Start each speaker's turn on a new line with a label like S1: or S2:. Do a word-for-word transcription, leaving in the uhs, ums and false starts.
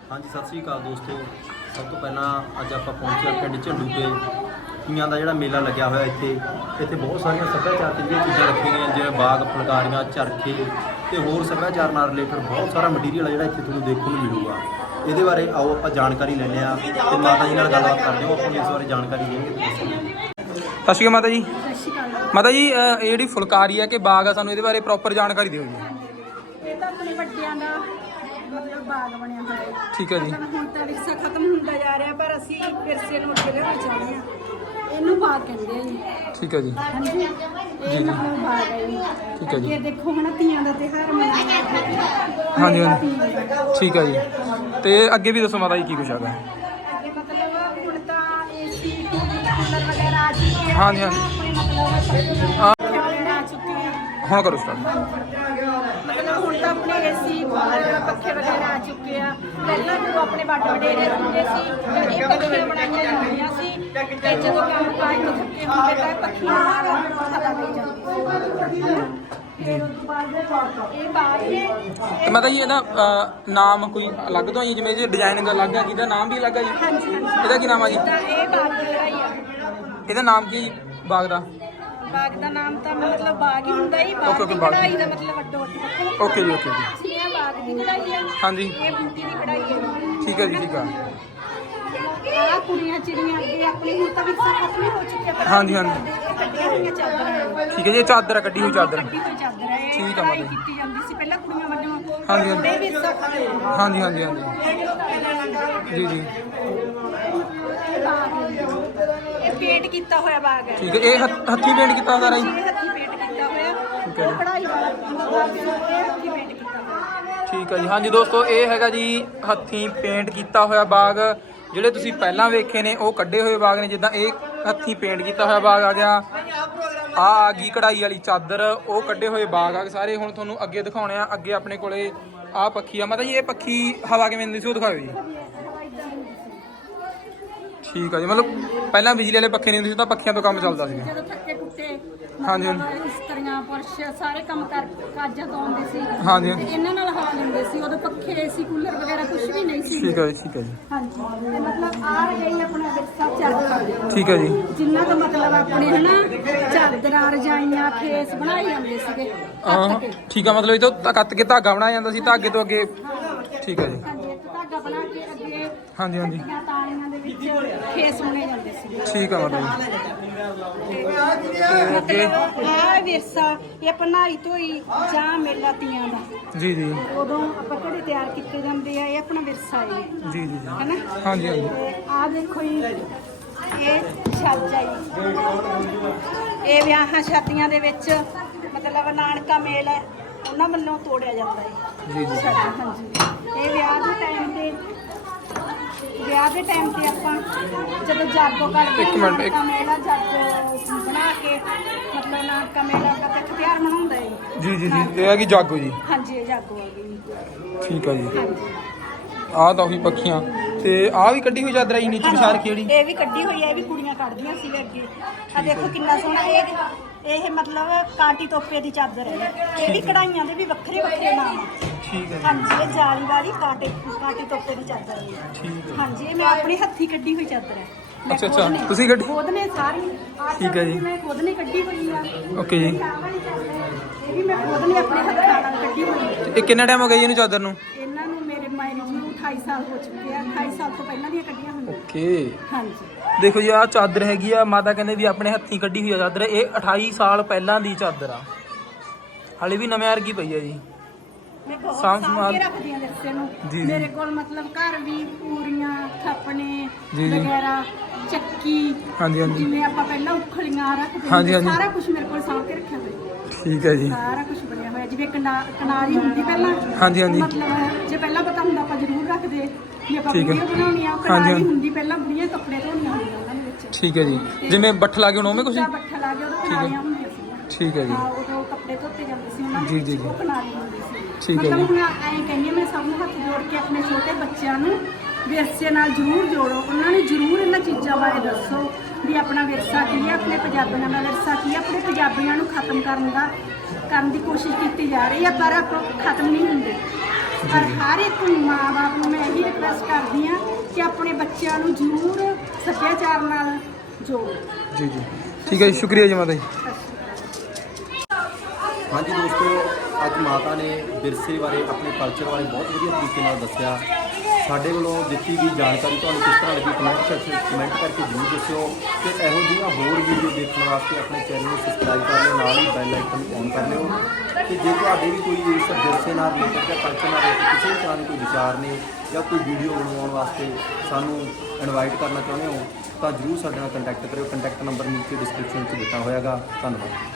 S1: हाँ जी सत श्री अकाल दोस्तों। सब तो पहला अज आप पहुँचे पिंड झंडू के तੀਆਂ का जोड़ा मेला लग्या हुआ इतने इतने बहुत सारिया सभ्याचार चीज़ा रखी गई जिवें बाग फुलकारियाँ चरखे तो होर सभ्याचार नाल रिलेटेड बहुत सारा मटीरियल है जो इतने तुहानूं देखने को मिलूगा। ये बारे आओ आप जानकारी लैंदे आ ते माता जी नाल गलबात करदे हो अपनी इस बारे जानकारी देंगे।
S2: सत श्री अकाल माता जी। माता जी ये जी फुलकारी है कि बाग है सानूं इहदे बारे प्रॉपर जानकारी दिओ जी।
S3: ਇਹ ਤਾਂ ਆਪਣੇ ਵੱਡਿਆਂ ਦਾ ਮਤਲਬ ਬਾਗ ਬਣਿਆ ਹੋਇਆ ਹੈ।
S2: ਠੀਕ ਹੈ ਜੀ।
S3: ਮਤਲਬ ਹੁਣ ਤਾਂ ਵਿਰਸਾ ਖਤਮ ਹੁੰਦਾ ਜਾ ਰਿਹਾ ਪਰ ਅਸੀਂ ਵਿਰਸੇ ਨੂੰ ਅੱਗੇ ਲੈਣਾ ਚਾਹੁੰਦੇ ਹਾਂ। ਇਹਨੂੰ ਬਾਗ ਕਹਿੰਦੇ ਆ ਜੀ।
S2: ਠੀਕ ਹੈ ਜੀ।
S3: ਹਾਂਜੀ ਇਹ ਮਤਲਬ ਬਾਗ ਹੈ ਜੀ।
S2: ਠੀਕ ਹੈ ਜੀ।
S3: ਅੱਗੇ ਦੇਖੋ ਹਨਾ ਤੀਆਂ ਦਾ ਤਿਉਹਾਰ ਮਨਾਇਆ
S2: ਹਾਂਜੀ ਹਾਂਜੀ ਠੀਕ ਹੈ ਜੀ। ਤੇ ਅੱਗੇ ਵੀ ਦੱਸੋ ਮਾਤਾ ਜੀ ਕੀ ਕੁਛ ਹੈਗਾ
S3: ਅੱਗੇ ਮਤਲਬ ਹੁਣ ਤਾਂ ਏਸੀ ਕੂਲਰ ਵਗੈਰਾ ਆ ਚੁੱਕੇ ਆ।
S2: ਹਾਂਜੀ ਹਾਂਜੀ
S3: ਆਪਣੇ ਮਤਲਬ
S2: ਆ
S3: ਵਗੈਰਾ ਆ ਚੁੱਕੇ ਆ।
S2: ਹੁਣ ਕਰੋ ਸਟਾਰਟ।
S3: ਮਤਲਬ ਹੁਣ ਤਾਂ ਆਪਣੇ ਏਸੀ ਕੂਲਰ ਪੱਖੇ ਵਗੈਰਾ ਆ ਚੁੱਕੇ ਆ। ਪਹਿਲਾਂ ਜਦੋਂ ਆਪਣੇ ਵੱਡ ਵਡੇਰੇ ਹੁੰਦੇ ਸੀ ਇਹ ਪੱਖੀਆਂ ਬਣਾਈਆਂ ਜਾਂਦੀਆਂ ਸੀ ਤੇ ਜਦੋਂ ਕੰਮ ਕਾਜ ਤੋਂ ਥੱਕੇ ਹੁੰਦੇ ਤਾਂ ਇਹ ਪੱਖੀਆਂ ਨਾਲ ਹਵਾ ਲਈ ਜਾਂਦੀ ਸੀ। ਫਿਰ ਉਸ ਤੋਂ ਬਾਅਦ ਇਹ ਬਾਅਦ ਨੇ
S2: ਤੇ ਮਾਤਾ ਜੀ ਇਹਦਾ ਅਹ, ਨਾਮ ਕੋਈ ਅਲੱਗ ਤੋਂ ਹੀ ਜਿਵੇਂ ਜੇ ਡਿਜ਼ਾਈਨਿੰਗ ਅਲੱਗ ਹੈ ਜਿਹਦਾ ਨਾਮ ਵੀ ਅਲੱਗ ਹੈ ਜੀ।
S3: ਹਾਂਜੀ ਹਾਂਜੀ
S2: ਇਹਦਾ ਕੀ ਨਾਮ ਆ ਜੀ?
S3: ਤਾਂ ਇਹ ਬਾਗ ਦੀ ਕਢਾਈ ਆ।
S2: ਇਹਦਾ ਨਾਮ ਕੀ ਬਾਗ ਦਾ?
S3: ਬਾਗ ਦਾ ਨਾਮ ਤਾਂ ਮਤਲਬ ਬਾਗ ਹੀ ਹੁੰਦਾ ਹੀ। ਬਾਗ
S2: Okay,
S3: ਦੀ
S2: okay, ਬਾਗ।
S3: ਕਢਾਈ ਦਾ ਮਤਲਬ ਵੱਡੋ ਵੱਡੀ ਵੱਖੋ
S2: ਓਕੇ ਜੀ ਓਕੇ ਜੀ।
S3: ਇਹ ਬਾਗ ਦੀ ਕਢਾਈ ਆ।
S2: ਹਾਂਜੀ
S3: ਇਹ ਬੂਟੀ ਦੀ ਕਢਾਈ ਹੈ।
S2: ਠੀਕ ਹੈ ਜੀ ਠੀਕ ਆ।
S3: ਆਹ ਕੁੜੀਆਂ ਚਿੜੀਆਂ ਅੱਗੇ ਆਪਣੇ ਹੁਣ ਤਾਂ ਵਿਰਸਾ ਖਤਮ ਹੋ ਚੁੱਕਿਆ ਪਰ
S2: ਹਾਂਜੀ, ਹਾਂਜੀ।
S3: ਇਹ ਕੱਢੀਆਂ ਹੋਈਆਂ ਚਾਦਰਾਂ ਹੈ।
S2: ਠੀਕ ਹੈ ਜੀ। ਇਹ ਚਾਦਰ ਆ, ਕੱਢੀ ਹੋਈ ਚਾਦਰ।
S3: ਕੱਢੀ ਹੋਈ ਚਾਦਰ ਹੈ। ਇਹ
S2: ਠੀਕ ਆ
S3: ਕਢਾਈ
S2: ਮਾਤਾ ਜੀ।
S3: ਕੀਤੀ ਜਾਂਦੀ ਸੀ ਪਹਿਲਾਂ ਕੁੜੀਆਂ ਵੱਲੋਂ।
S2: ਹਾਂਜੀ,
S3: ਹੁਣ
S2: ਹਾਂਜੀ।
S3: ਇਹ ਵਿਰਸਾ ਖਤਮ ਹੋ ਗਿਆ।
S2: ਹਾਂਜੀ ਹਾਂਜੀ ਹਾਂਜੀ ਜੀ ਜੀ
S3: ਇਹ ਪੇਂਟ ਕੀਤਾ ਹੋਇਆ ਬਾਗ ਹੈ।
S2: ਠੀਕ ਹੈ। ਇਹ ਹੱਥ- ਹੱਥੀਂ ਪੇਂਟ ਕੀਤਾ ਹੁੰਦਾ ਰਾਈ?
S3: ਇਹ ਹੱਥੀਂ ਪੇਂਟ ਕੀਤਾ ਹੋਇਆ।
S2: ਠੀਕ ਹੈ
S3: ਉਹ
S2: ਜੀ।
S3: ਕਢਾਈ ਵਾਲਾ ਬਾਗ ਹੈ, ਇਹ ਹੱਥੀਂ ਪੇਂਟ ਕੀਤਾ ਹੋਇਆ।
S2: ਠੀਕ ਹੈ ਜੀ। ਹਾਂਜੀ ਦੋਸਤੋ ਇਹ ਹੈਗਾ ਜੀ ਹੱਥੀਂ ਪੇਂਟ ਕੀਤਾ ਹੋਇਆ ਬਾਗ। ਜਿਹੜੇ ਤੁਸੀਂ ਪਹਿਲਾਂ ਵੇਖੇ ਨੇ ਉਹ ਕੱਢੇ ਹੋਏ ਬਾਗ ਨੇ। ਜਿੱਦਾਂ ਇਹ ਹੱਥੀਂ ਪੇਂਟ ਕੀਤਾ ਹੋਇਆ ਬਾਗ ਆ ਗਿਆ। ਆ ਆ ਗਈ ਕਢਾਈ ਵਾਲੀ ਚਾਦਰ। ਉਹ ਕੱਢੇ ਹੋਏ ਬਾਗ ਆ ਸਾਰੇ। ਹੁਣ ਤੁਹਾਨੂੰ ਅੱਗੇ ਦਿਖਾਉਣੇ ਆ। ਅੱਗੇ ਆਪਣੇ ਕੋਲੇ ਆਹ ਪੱਖੀ ਆ। ਮਤਲਬ ਇਹ ਪੱਖੀ ਹਵਾ ਕਿਵੇਂ ਦਿੰਦੀ ਸੀ ਉਹ ਦਿਖਾਓ ਜੀ। ਠੀਕ ਆ ਜੀ। ਮਤਲਬ ਪਹਿਲਾਂ ਬਿਜਲੀ ਵਾਲੇ ਪੱਖੇ ਨਹੀਂ ਹੁੰਦੇ ਸੀ ਤਾਂ ਪੱਖੀਆਂ ਤੋਂ ਕੰਮ ਚੱਲਦਾ ਸੀ।
S3: ਜਦੋਂ ਥੱਕੇ ਟੁੱਟੇ
S2: ਹਾਂਜੀ,
S3: ਮਤਲਬ ਇਸਤਰੀਆਂ ਪੁਰਸ਼ ਸਾਰੇ ਕੰਮ ਕਰ ਕਾਜਾਂ ਤੋਂ ਆਉਂਦੇ ਸੀ
S2: ਹਾਂਜੀ।
S3: ਤੇ ਇਹਨਾਂ ਨਾਲ ਹਵਾ ਲੈਂਦੇ ਸੀ। ਉਦੋਂ ਪੱਖੇ ਏਸੀ ਕੂਲਰ ਵਗੈਰਾ ਕੁਝ ਵੀ ਨਹੀਂ ਸੀ।
S2: ਠੀਕ ਹੈ ਜੀ ਠੀਕ ਹੈ ਜੀ
S3: ਹਾਂਜੀ ਤੇ ਮਤਲਬ ਆ ਗਈ ਆਪਣਾ ਵਿਰਸਾ ਚੱਲਦਾ।
S2: ਠੀਕ ਹੈ ਜੀ।
S3: ਜਿੰਨਾ ਦਾ ਮਤਲਬ ਆਪਣੇ ਹਨਾ ਚਾਦਰਾਂ ਰਜਾਈਆਂ ਖੇਸ ਬਣਾਏ ਜਾਂਦੇ ਸੀਗੇ
S2: ਹਾਂ
S3: ਕੱਟ ਕੇ।
S2: ਠੀਕ ਆ। ਮਤਲਬ ਇਹ ਤੋਂ ਤਾਂ ਕੱਤ ਕੇ ਧਾਗਾ ਬਣਾਇਆ ਜਾਂਦਾ ਸੀ। ਧਾਗੇ ਤੋਂ ਅੱਗੇ ਠੀਕ ਹੈ ਜੀ।
S3: ਹਾਂਜੀ ਇੱਕ ਧਾਗਾ ਬਣਾ ਕੇ ਅੱਗੇ
S2: ਹਾਂਜੀ ਹਾਂਜੀ
S3: ਕੱਟੀਆਂ ਤਾਲੀਆਂ ਦੇ ਵਿੱਚ ਖੇਸ ਬਣੇ ਜਾਂਦੇ ਸੀ।
S2: ਠੀਕ ਆ ਮਤਲਬ
S3: ਮਤਲਬ ਆ ਵਿਰਸਾ ਇਹ ਆਪਾਂ ਨਹਾਈ ਧੋਈ ਜਾਂ ਮੇਲਾ ਤੀਆਂ ਦਾ
S2: ਜੀ ਜੀ
S3: ਉਦੋਂ ਆਪਾਂ ਘੜੇ ਤਿਆਰ ਕੀਤੇ ਜਾਂਦੇ ਆ। ਇਹ ਆਪਣਾ ਵਿਰਸਾ ਹੈ
S2: ਜੀ ਜੀ ਜੀ
S3: ਹੈਨਾ।
S2: ਹਾਂਜੀ ਹਾਂਜੀ
S3: ਤੇ ਆਹ ਦੇਖੋ ਜੀ ਇਹ ਛੱਜ ਆ ਜੀ। ਇਹ ਵਿਆਹਾਂ ਸ਼ਾਦੀਆਂ ਦੇ ਵਿੱਚ ਮਤਲਬ ਨਾਨਕਾ ਮੇਲ ਹੈ ਉਹਨਾਂ ਵੱਲੋਂ ਤੋੜਿਆ ਜਾਂਦਾ ਹੈ।
S2: ਜੀ ਜੀ
S3: ਛੱਜ, ਹਾਂਜੀ। ਇਹ ਵਿਆਹ ਦੇ ਟਾਈਮ ਤੇ ਵਿਆਹ ਦੇ ਟਾਈਮ ਤੇ ਆਪਾਂ ਜਦੋਂ ਜਾਗੋ ਕਰਦੇ
S2: ਇੱਕ ਮਿੰਟ, ਇੱਕ-
S3: ਨਾਨਕਾ ਮੇਲਾ ਜਾਗੋ ਬਣਾ ਕੇ ਮਤਲਬ ਨਾਨਕਾ ਮੇਲਾ ਦਾ ਕੱਠ ਤਿਆਰ ਮਨਾਉਂਦਾ ਹੈ।
S2: ਜੀ ਜੀ ਜੀ ਇਹ ਹੈਗੀ ਜਾਗੋ ਜੀ।
S3: ਹਾਂਜੀ ਇਹ ਜਾਗੋ ਆ ਗਈ।
S2: ਠੀਕ ਆ ਜੀ।
S3: ਹਾਂਜੀ
S2: ਆਹ ਤਾਂ ਉਹੀ ਪੱਖੀਆਂ ਤੇ ਆਹ ਵੀ ਕੱਢੀ ਹੋਈ ਚਾਦਰ ਆਈ ਨੀਚੇ ਵਿਛਾ ਰੱਖੀ ਜਿਹੜੀ।
S3: ਇਹ ਵੀ ਕੱਢੀ ਹੋਈ ਹੈ। ਇਹ ਵੀ ਕੁੜੀਆਂ ਕੱਢਦੀਆਂ ਸੀ ਅੱਗੇ। ਆ ਦੇਖੋ ਕਿੰਨਾ ਸੋਹਣਾ ਇਹ ਇਹ ਮਤਲਬ ਕਾਂਟੀ ਤੋਪੇ ਦੀ ਚਾਦਰ ਹੈ। ਇਹ ਵੀ ਕਢਾਈਆਂ ਦੇ ਵੀ ਵੱਖਰੇ ਵੱਖਰੇ ਨਾਮ ਆ।
S2: ਠੀਕ ਹੈ ਜੀ
S3: ਹਾਂਜੀ ਇਹ ਜਾਲੀ ਵਾਲੀ ਕਾਂਟੇ ਕਾਂਟੀ ਤੋਪੇ ਦੀ ਚਾਦਰ ਹੈ।
S2: ਠੀਕ ਹੈ।
S3: ਹਾਂਜੀ ਇਹ ਮੈਂ ਆਪਣੀ ਹੱਥੀਂ ਕੱਢੀ ਹੋਈ ਚਾਦਰ ਹੈ। ਮੈਂ
S2: ਅੱਛਾ, ਅੱਛਾ,
S3: ਖੁਦ ਨੇ-
S2: ਤੁਸੀਂ ਕੱਢੀ?
S3: ਖੁਦ ਨੇ ਸਾਰੀ ਆਹ
S2: ਠੀਕ ਹੈ ਜੀ।
S3: ਚਾਦਰ ਮੈਂ ਖੁਦ ਨੇ ਕੱਢੀ ਹੋਈ ਆ।
S2: ਓਕੇ ਜੀ।
S3: ਜਿਹੜੀ ਆਹ ਵਾਲੀ ਚਾਦਰ ਹੈ, ਇਹ ਵੀ ਮੈਂ ਖੁਦ ਨੇ ਆਪਣੇ ਹੱਥਾਂ ਨਾਲ ਕੱਢੀ ਹੋਈ ਹੈ।
S2: ਇਹ ਕਿੰਨਾ ਟਾਈਮ ਹੋ ਗਿਆ ਜੀ ਇਹਨੂੰ ਚਾਦਰ ਨੂੰ?
S3: ਇਹਨਾਂ ਨੂੰ ਮੇਰੇ ਮੈਰਿਜ ਨੂੰ ਅਠਾਈ ਸਾਲ ਹੋ ਚੁੱਕੇ ਆ। ਅਠਾਈ ਸਾਲ ਤੋਂ ਪਹਿਲਾਂ ਦੀਆਂ ਕੱਢੀਆਂ ਹੋਈਆਂ।
S2: ਓਕੇ
S3: ਹਾਂਜੀ
S2: ਦੇਖੋ ਜੀ ਆਹ ਚਾਦਰ ਹੈਗੀ ਆ। ਮਾਤਾ ਕਹਿੰਦੇ ਵੀ ਆਪਣੇ ਹੱਥੀਂ ਕੱਢੀ ਹੋਈ ਆ ਚਾਦਰ। ਇਹ ਅਠਾਈ ਸਾਲ ਪਹਿਲਾਂ ਦੀ ਚਾਦਰ ਆ। ਹਾਲੇ ਵੀ ਨਵੇਂ ਵਰਗੀ ਪਈ ਆ ਜੀ।
S3: ਮੈਂ ਬਹੁਤ
S2: ਸਾਂਭ
S3: ਸਾਂਭ
S2: ਸੰਭਾਲ-
S3: ਕੇ ਰੱਖਦੀ ਹਾਂ ਵਿਰਸੇ ਨੂੰ।
S2: ਜੀ, ਜੀ।
S3: ਮੇਰੇ ਕੋਲ ਮਤਲਬ ਘਰ ਵੀ ਪੂਰੀਆਂ ਥਾਪਣੇ
S2: ਜੀ, ਜੀ।
S3: ਵਗੈਰਾ ਚੱਕੀ
S2: ਹਾਂਜੀ ਹਾਂਜੀ
S3: ਜਿਵੇਂ ਆਪਾਂ ਪਹਿਲਾਂ ਉਖਲੀਆਂ ਰੱਖਦੇ
S2: ਹਾਂਜੀ,
S3: ਹੁੰਦੇ,
S2: ਹਾਂਜੀ।
S3: ਸਾਰਾ ਕੁਝ ਮੇਰੇ ਕੋਲ ਸਾਂਭ ਕੇ ਰੱਖਿਆ ਹੋਇਆ।
S2: ਠੀਕ ਹੈ ਜੀ।
S3: ਸਾਰਾ ਕੁਝ ਬਣਿਆ ਹੋਇਆ ਜਿਵੇਂ ਕਨਾ ਕਨਾਰੀ ਹੁੰਦੀ ਪਹਿਲਾਂ।
S2: ਹਾਂਜੀ, ਹਾਂਜੀ।
S3: ਮਤਲਬ ਜੇ ਪਹਿਲਾਂ ਪਤਾ ਹੁੰਦਾ ਆਪਾਂ ਜ਼ਰੂਰ ਰੱਖਦੇ ਵੀ ਆਪਾਂ
S2: ਠੀਕ ਹੈ।
S3: ਵੀਡੀਓ ਬਣਾਉਣੀ ਆ।
S2: ਹਾਂਜੀ,
S3: ਕਨਾਰੀ
S2: ਹਾਂਜੀ।
S3: ਹੁੰਦੀ ਪਹਿਲਾਂ ਬੁੜੀਆਂ ਕੱਪੜੇ ਧੋਣੀਆਂ ਹੁੰਦੀਆਂ ਉਹਨਾਂ ਦੇ ਵਿੱਚ।
S2: ਠੀਕ ਹੈ ਜੀ। ਜਿਵੇਂ ਬੱਠ ਲਾ ਕੇ ਹੁਣ ਉਵੇਂ ਕੁਛ?
S3: ਜਾਂ ਬੱਠਾ ਲਾ ਕੇ ਉਹਦੇ ਕਨਾਰੀਆਂ ਹੁੰਦੀਆਂ ਸੀ।
S2: ਠੀਕ ਹੈ ਜੀ।
S3: ਹਾਂ ਉਦੋਂ ਕੱਪੜੇ ਧੋਤੇ ਜਾਂਦੇ ਸੀ ਉਹਨਾਂ
S2: ਜੀ,
S3: ਦੇ
S2: ਜੀ,
S3: ਵਿੱਚ
S2: ਜੀ।
S3: ਉਹ ਕਨਾਰੀ ਹੁੰਦੀ ਸੀ।
S2: ਠੀਕ ਹੈ
S3: ਮਤਲਬ
S2: ਜੀ।
S3: ਹੁਣ ਐਂ ਕਹਿੰਦੀ ਹਾਂ ਮੈਂ ਸਭ ਨੂੰ ਹੱਥ ਜੋੜ ਕੇ ਆਪਣੇ ਛੋਟੇ ਬੱਚਿਆਂ ਨੂੰ ਵਿਰਸੇ ਨਾਲ ਜ਼ਰੂਰ ਜੋੜੋ। ਉਹਨਾਂ ਨੂੰ ਜ਼ਰੂਰ ਇਹਨਾਂ ਚੀਜ਼ਾਂ ਬਾਰੇ ਦੱਸੋ ਵੀ ਆਪਣਾ ਵਿਰਸਾ ਕੀ ਹੈ, ਆਪਣੇ ਪੰਜਾਬੀਆਂ ਦਾ ਵਿਰਸਾ ਕੀ ਹੈ। ਆਪਣੇ ਪੰਜਾਬੀਆਂ ਨੂੰ ਖਤਮ ਕਰਨ ਦਾ ਕਰਨ ਦੀ ਕੋਸ਼ਿਸ਼ ਕੀਤੀ ਜਾ ਰਹੀ ਹੈ ਪਰ ਆਪਾਂ ਖਤਮ ਨਹੀਂ ਹੁੰਦੇ। ਪਰ ਹਰ ਇੱਕ ਮਾਂ ਬਾਪ ਨੂੰ ਮੈਂ ਇਹੀ ਰਿਕਵੈਸਟ ਬੱਚਿਆਂ ਨੂੰ ਜ਼ਰੂਰ ਸੱਭਿਆਚਾਰ ਨਾਲ ਜੋੜੋ।
S2: ਜੀ ਜੀ ਠੀਕ ਹੈ ਜੀ, ਸ਼ੁਕਰੀਆ ਜੀ ਮਾਤਾ ਜੀ।
S1: ਹਾਂਜੀ ਦੋਸਤੋ, ਅੱਜ ਮਾਤਾ ਨੇ ਵਿਰਸੇ ਬਾਰੇ, ਆਪਣੇ ਕਲਚਰ ਬਾਰੇ ਬਹੁਤ ਵਧੀਆ ਤਰੀਕੇ ਨਾਲ ਦੱਸਿਆ। ਸਾਡੇ ਵੱਲੋਂ ਦਿੱਤੀ ਗਈ ਜਾਣਕਾਰੀ ਤੁਹਾਨੂੰ ਕਿਸ ਤਰ੍ਹਾਂ ਲੱਗੀ ਕਮੈਂਟ ਕਰਕੇ ਕਮੈਂਟ ਕਰਕੇ ਜ਼ਰੂਰ ਦੱਸਿਓ ਤੇ ਇਹੋ ਜਿਹੀਆਂ ਹੋਰ ਵੀਡੀਓ ਦੇਖਣ ਵਾਸਤੇ ਆਪਣੇ ਚੈਨਲ ਨੂੰ ਸਬਸਕ੍ਰਾਈਬ ਕਰ ਲਿਓ, ਨਾਲ ਹੀ ਬੈਲ ਆਈਕਨ ਨੂੰ ਔਨ ਕਰ ਲਿਓ। ਤੇ ਜੇ ਤੁਹਾਡੇ ਵੀ ਕੋਈ ਇਸ ਵਿਰਸੇ ਨਾਲ ਰਿਲੇਟਡ ਜਾਂ ਕਲਚਰ ਨਾਲ ਰਿਲੇਟਡ ਕਿਸੇ ਵੀ ਤਰ੍ਹਾਂ ਦੇ ਕੋਈ ਵਿਚਾਰ ਨੇ ਜਾਂ ਕੋਈ ਵੀਡੀਓ ਬਣਾਉਣ ਵਾਸਤੇ ਸਾਨੂੰ ਇਨਵਾਈਟ ਕਰਨਾ ਚਾਹੁੰਦੇ ਹੋ ਤਾਂ ਜ਼ਰੂਰ ਸਾਡੇ ਨਾਲ ਕੰਟੈਕਟ ਕਰਿਓ। ਕੰਟੈਕਟ ਨੰਬਰ ਨੀਚੇ ਡਿਸਕ੍ਰਿਪਸ਼ਨ 'ਚ ਦਿੱਤਾ ਹੋਇਆਗਾ। ਧੰਨਵਾਦ।